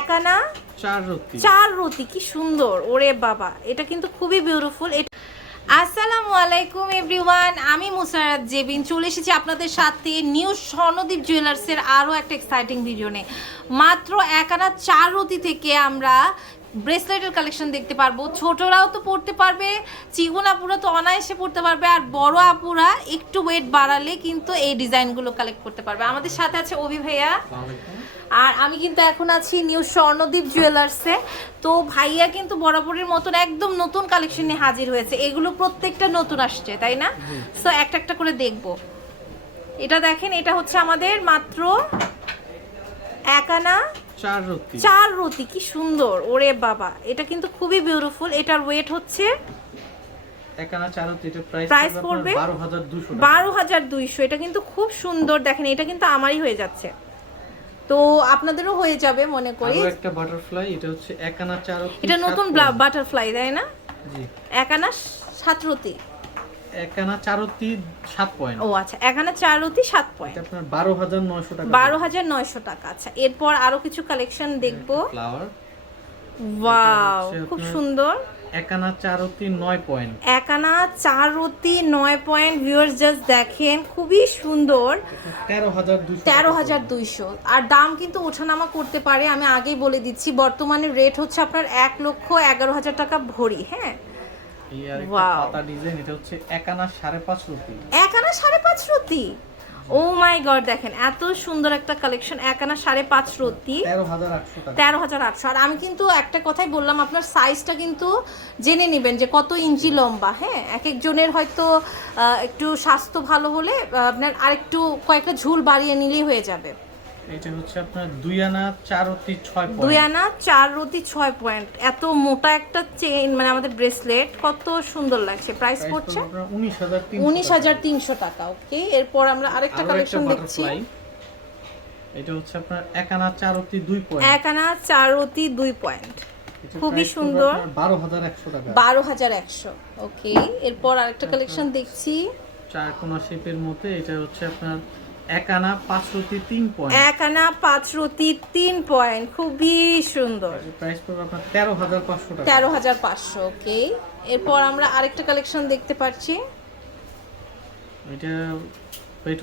একানা চার রতি। চার রতি কি সুন্দর। ওরে বাবা এটা কিন্তু খুবই বিউটিফুল এটা আসসালামু আলাইকুম এভরিওয়ান আমি মুসারাত জেবিন চলে এসেছি আপনাদের সাথে নিউ স্বর্ণদীপ জুয়েলার্সের আরও একটা এক্সাইটিং ভিডিও নিয়ে। মাত্র একানা চার রতি থেকে আমরা ব্রেসলেটের কালেকশন দেখতে পারব। ছোটরাও তো পড়তে পারবে চিগুন আপুরা তো অনায়াসে পড়তে পারবে আর বড় আপুরা একটু ওয়েট বাড়ালে কিন্তু এই ডিজাইনগুলো কালেক্ট করতে পারবে। আমাদের সাথে আছে অভি ভাইয়া। আর আমি কিন্তু এখন আছি নিউ স্বর্ণদ্বীপ জুয়েলার্সে তো ভাইয়া কিন্তু বরাবরের মতন একদম নতুন কালেকশন নিয়ে হাজির হয়েছে। এগুলো প্রত্যেকটা নতুন আসছে তাই না? সো একটা একটা করে দেখব। এটা দেখেন এটা হচ্ছে আমাদের মাত্র একানা চার রত্তি চার রতি কি সুন্দর ওরে বাবা। এটা কিন্তু খুবই বিউটিফুল এটার ওয়েট হচ্ছে একানা চার রত্তি এটা প্রাইস পড়বে? বারো হাজার দুইশো এটা কিন্তু খুব সুন্দর। দেখেন এটা কিন্তু আমারই হয়ে যাচ্ছে। তো আপনাদেরও হয়ে যাবে মনে করি। আরও একটা বাটারফ্লাই এটা হচ্ছে একানা চার এটা নতুন বাটারফ্লাই তাই না? একানা সাতরতি একানা চার রত্তি সাত পয়েন্ট। ও আচ্ছা একানা চারতি সাত পয়েন্ট। আপনার বারো হাজার নয়শো টাকা। বারো হাজার নয়শো টাকা আচ্ছা। এরপর আরও কিছু কালেকশন দেখব। ফ্লাওয়ার ওয়াও খুব সুন্দর। একানা চার রত্তি নয় পয়েন্ট। একানা চার রতি নয় পয়েন্ট ভিউয়ার্স জাস্ট দেখেন খুবই সুন্দর। তেরো হাজার দুশো তেরো হাজার দুইশো। আর দাম কিন্তু ওঠানামা করতে পারে আমি আগেই বলে দিচ্ছি। বর্তমানে রেট হচ্ছে আপনার এক লক্ষ এগারো হাজার টাকা ভরি হ্যাঁ? এই আর একটা পাতা ডিজাইন এটা হচ্ছে একানা ও মাই গড দেখেন এত সুন্দর একটা কালেকশন সাড়ে পাঁচ তেরো হাজার আটশো আর আমি কিন্তু একটা কথাই বললাম আপনার সাইজটা কিন্তু জেনে নেবেন যে কত ইঞ্চি লম্বা হ্যাঁ? এক একজনের হয়তো একটু স্বাস্থ্য ভালো হলে আপনার আরেকটু কয়েকটা ঝুল বাড়িয়ে নিলেই হয়ে যাবে। এটা হচ্ছে আপনার দুই আনা চার রত্তি ছয় দুই আনা চার রতি ছয় পয়েন্ট এত মোটা একটা চেইন মানে আমাদের ব্রেসলেট কত সুন্দর লাগছে। প্রাইস পড়ছে? উনিশ হাজার তিনশো টাকা। ওকে এরপর আমরা আরেকটা কালেকশন দেখছি। এটা হচ্ছে আপনার এক আনা চার অব্দি দুই পয়েন্ট এক আনা চার রতি দুই পয়েন্ট খুবই সুন্দর। বারো হাজার একশো টাকা। বারো হাজার একশো ওকে এরপর আরেকটা কালেকশন দেখছি। চার কোনা শেপের মধ্যে এটা হচ্ছে আপনার এক আনা পাঁচ রতি তিন পয়েন্ট এক আনা পাঁচ রতি তিন পয়েন্ট খুবই সুন্দর। প্রাইস পড়বে আপনার তেরো হাজার পাঁচশো টাকা। তেরো হাজার পাঁচশো ওকে। এরপর আমরা আরেকটা কালেকশন দেখতে পাচ্ছি। এটা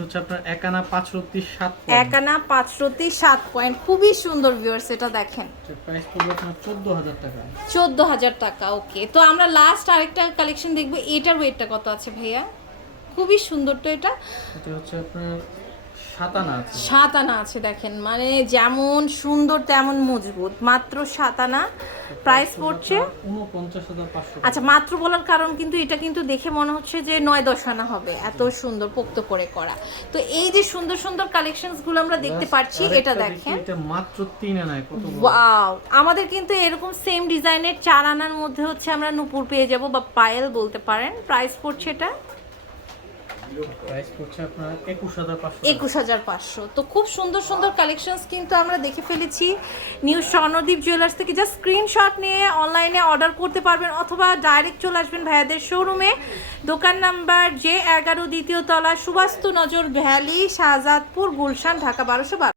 হচ্ছে আপনার এক আনা পাঁচ রতি সাত এক পয়েন্ট আনা পাঁচ রতি সাত পয়েন্ট খুবই সুন্দর ভিউয়ার্স এটা দেখেন। প্রাইস পড়বে আপনার চোদ্দ হাজার টাকা। চোদ্দ হাজার টাকা ওকে। তো আমরা লাস্ট আরেকটা কালেকশন দেখব এটার ওয়েটটা কত আছে ভাইয়া? খুবই সুন্দর তো এটা। এটা হচ্ছে আপনার সাত আনা আছে দেখেন। মানে যেমন সুন্দর তেমন মজবুত। মাত্র সাত আনা প্রাইস পড়ছে? আচ্ছা মাত্র বলার কারণ কিন্তু এটা কিন্তু দেখে মনে হচ্ছে যে নয় দশ আনা হবে এত সুন্দর পোক্ত করে করা। তো এই যে সুন্দর সুন্দর কালেকশনসগুলো আমরা দেখতে পাচ্ছি এটা দেখেন। এটা মাত্র তিন আনায় কত ওয়াও আমাদের কিন্তু এরকম সেম ডিজাইনের চার আনার মধ্যে হচ্ছে আমরা নুপুর পেয়ে যাব বা পায়েল বলতে পারেন। প্রাইস পড়ছে এটা? একুশ হাজার পাঁচশো তো খুব সুন্দর সুন্দর কালেকশনস কিন্তু আমরা দেখে ফেলেছি। নিউ স্বর্ণদ্বীপ জুয়েলার্স থেকে জাস্ট স্ক্রিনশট নিয়ে অনলাইনে অর্ডার করতে পারবেন অথবা ডাইরেক্ট চলে আসবেন ভাইয়াদের শোরুমে দোকান নাম্বার জে এগারো দ্বিতীয় তলা, সুবাস্তু নজর ভ্যালি, শাহজাদপুর, গুলশান, ঢাকা বারোশো বারো।